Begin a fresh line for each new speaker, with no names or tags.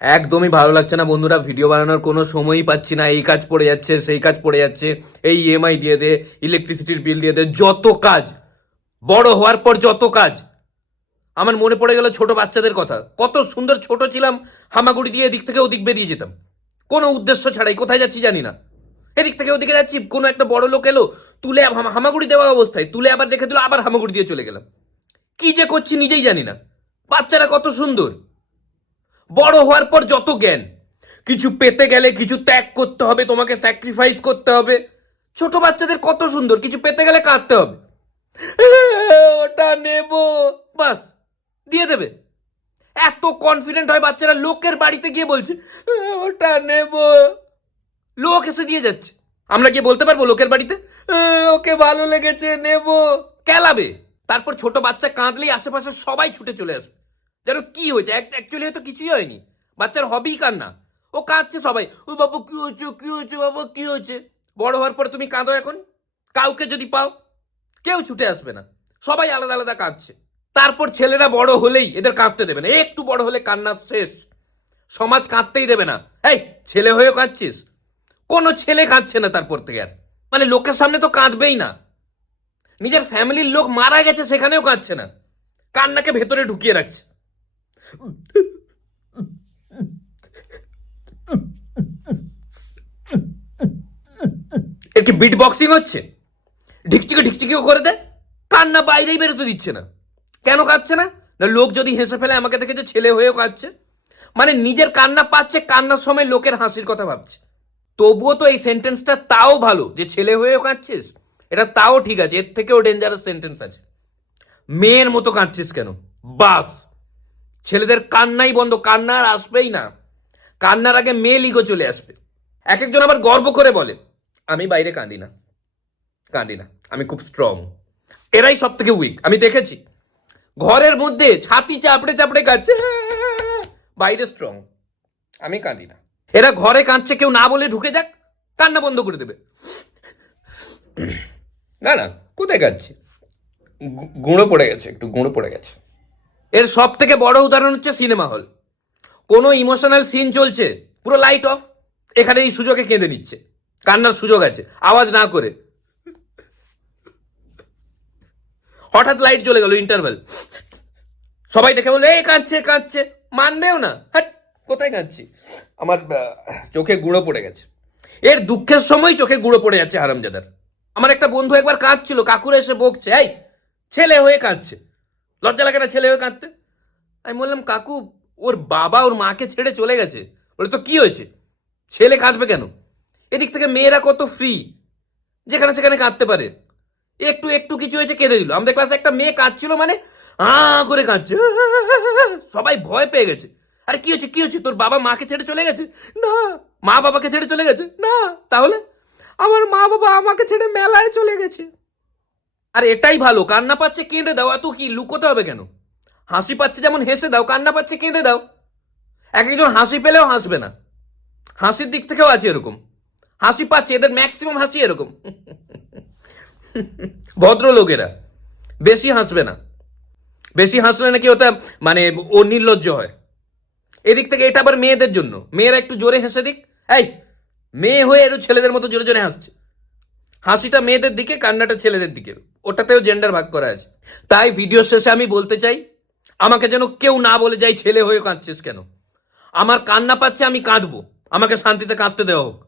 একদমই ভালো লাগছে না বন্ধুরা ভিডিও বানানোর কোনো সময়ই পাচ্ছি না, এই কাজ পড়ে যাচ্ছে, সেই কাজ পড়ে যাচ্ছে, এই ইএমআই দিয়ে দে ইলেকট্রিসিটির বিল দিয়ে দে, যত কাজ, বড় হওয়ার পর যত কাজ। আমার মনে পড়ে গেল ছোট বাচ্চাদের কথা, কত সুন্দর ছোট ছিলাম, হামাগুড়ি দিয়ে এদিক থেকে ওদিক বেরিয়ে যেতাম। কোনো উদ্দেশ্য ছাড়াই, কোথায় যাচ্ছি জানি না। এদিক থেকে ওদিকে যাচ্ছি, কোনো একটা বড় লোক এলো, তুলে হামা- হামাগুড়ি দেওয়া অবস্থায়, তুলে আবার রেখে দিল, আবার হামাগুড়ি দিয়ে চলে গেলাম। কি যে করছি নিজেই জানি না। বাচ্চারা কত সুন্দর। বড় হওয়ার পর যত জ্ঞান, কিছু পেতে গেলে কিছু ত্যাগ করতে হবে, তোমাকে স্যাক্রিফাইস করতে হবে। ছোট বাচ্চাদের কত সুন্দর, কিছু পেতে গেলে কাঁদতে হবে। ওটা নেব, বাস, দিয়ে দেবে। এত কনফিডেন্ট হয় বাচ্চারা, লোকের বাড়িতে গিয়ে বলছে, ওটা নেব। লোক এসে দিয়ে যাচ্ছে। আমরা গিয়ে বলতে পারব লোকের বাড়িতে, ওকে ভালো লেগেছে, নেব। কেলাবে। তারপর ছোট বাচ্চা কাঁদলেই আশেপাশে সবাই ছুটে চলে আসবে। যেন কি হয়েছে? অ্যাকচুয়ালি হয়তো কিছুই হয়নি। বাচ্চার হবেই কান্না। ও কাঁদছে সবাই। ও বাবু, কি হয়েছে? কি হয়েছে বাবু? কি হয়েছে? বড় হওয়ার পরে তুমি কাঁদো এখন? কাউকে যদি পাও, কেউ ছুটে আসবে না। সবাই আলাদা আলাদা কাঁদছে। তারপর ছেলেরা বড় হলেই এদের কাঁদতে দেবে না। একটু বড় হলে কান্না শেষ। সমাজ কাঁদতেই দেবে না। এই, ছেলে হয়েও কাঁদছিস? কোনো ছেলে কাঁদছে না তারপর থেকে আর। মানে লোকের সামনে তো কাঁদবেই না। নিজের ফ্যামিলির লোক মারা গেছে সেখানেও কাঁদছে না। কান্নাকে ভেতরে ঢুকিয়ে রাখছে। কি বিট বক্সিং হচ্ছে? ঢিকচিকে ঢিকচিকেও করে দেয়? কান্না বাইরেই বেরোতে দিচ্ছে না। কেন কাঁদছে না? না, লোক যদি হেসে ফেলে, আমাকে দেখে যে ছেলে হয়েও কাঁদছে? মানে নিজের কান্না পাচ্ছে, কান্নার সময় লোকের হাসির কথা ভাবছে। তবুও তো এই সেন্টেন্সটা তাও ভালো, যে ছেলে হয়েও কাঁদছিস, এটা তাও ঠিক আছে, এর থেকেও ডেঞ্জারাস সেন্টেন্স আছে। মেয়ের মতো কাঁদছিস কেন? বাস। ছেলেদের কান্নাই বন্ধ কান্না আর আসবেই না। কান্নার আগে মেয়ে লিগো চলে আসবে। এক একজন আবার গর্ব করে বলে, আমি বাইরে কাঁদি না কাঁদি না, আমি খুব স্ট্রং এরাই সব থেকে উইক আমি দেখেছি। ঘরের মধ্যে ছাতি চাপড়ে চাপড়ে কাঁদছে বাইরে স্ট্রং আমি কাঁদি না। এরা ঘরে কাঁদছে, কেউ না বলে ঢুকে যাক, কান্না বন্ধ করে দেবে। না না, কোথায় কাঁদছি? গুঁড়ো পড়ে গেছে, একটু গুঁড়ো পড়ে গেছে। এর সব থেকে বড় উদাহরণ হচ্ছে সিনেমা হল। কোনো ইমোশনাল সিন চলছে, পুরো লাইট অফ এখানে এই সুযোগে কেঁদে নিচ্ছে। কান্নার সুযোগ আছে, আওয়াজ না করে। হঠাৎ লাইট চলে গেল ইন্টারভেল সবাই দেখে বলে এই, কাঁদছে কাঁদছে। মানবেও না। হ্যাঁ কোথায় কাঁদছি? আমার চোখে গুঁড়ো পড়ে গেছে। এর দুঃখের সময় চোখে গুঁড়ো পড়ে যাচ্ছে হারামজাদার। আমার একটা বন্ধু একবার কাঁদছিল, কাকুর এসে বকছে, এই, ছেলে হয়ে কাঁদছে। লজ্জা লাগে না ছেলে হয়ে কাঁদতে? আমি বললাম, কাকু, ওর বাবা ওর মাকে ছেড়ে চলে গেছে। বলে, তো কি হয়েছে? ছেলে কাঁদবে কেন? এদিক থেকে মেয়েরা কত ফ্রি যেখানে সেখানে কাঁদতে পারে। একটু একটু কিছু হয়েছে, কেঁদে দিল। আমাদের ক্লাসে একটা মেয়ে কাঁদছিল মানে আ, করে কাঁদছে। সবাই ভয় পেয়ে গেছে। আরে, কি হয়েছে কি হয়েছে? তোর বাবা মাকে ছেড়ে চলে গেছে? না, মা বাবাকে ছেড়ে চলে গেছে? না, তাহলে? আমার মা বাবা আমাকে ছেড়ে মেলায় চলে গেছে। আর এটাই ভালো, কান্না পাচ্ছে, কেঁদে দাও। এত কি, লুকোতে হবে কেন? হাসি পাচ্ছে যেমন হেসে দাও, কান্না পাচ্ছে, কেঁদে দাও। এক একজন হাসি পেলেও হাসবে না। হাসির দিক থেকেও আছে এরকম। হাসি পাচ্ছে, এদের ম্যাক্সিমাম হাসি এরকম। ভদ্রলোকেরা, বেশি হাসবে না। বেশি হাসলে নাকি ওটা মানে ও নির্লজ্জ হয়। এদিক থেকে এটা আবার মেয়েদের জন্য। মেয়েরা একটু জোরে হেসে দিক। এই, মেয়ে হয়ে একটু ছেলেদের মতো জোরে জোরে হাসছে। হাসিটা মেয়েদের দিকে, কান্নাটা ছেলেদের দিকে। ওটাতেও জেন্ডার ভাগ করা আছে। তাই ভিডিও শেষে আমি বলতে চাই, আমাকে যেন কেউ না বলে, যাই ছেলে হয়ে কাঁদছিস কেন? আমার কান্না পাচ্ছে, আমি কাঁদবো। আমাকে শান্তিতে কাঁদতে দেওয়া হোক।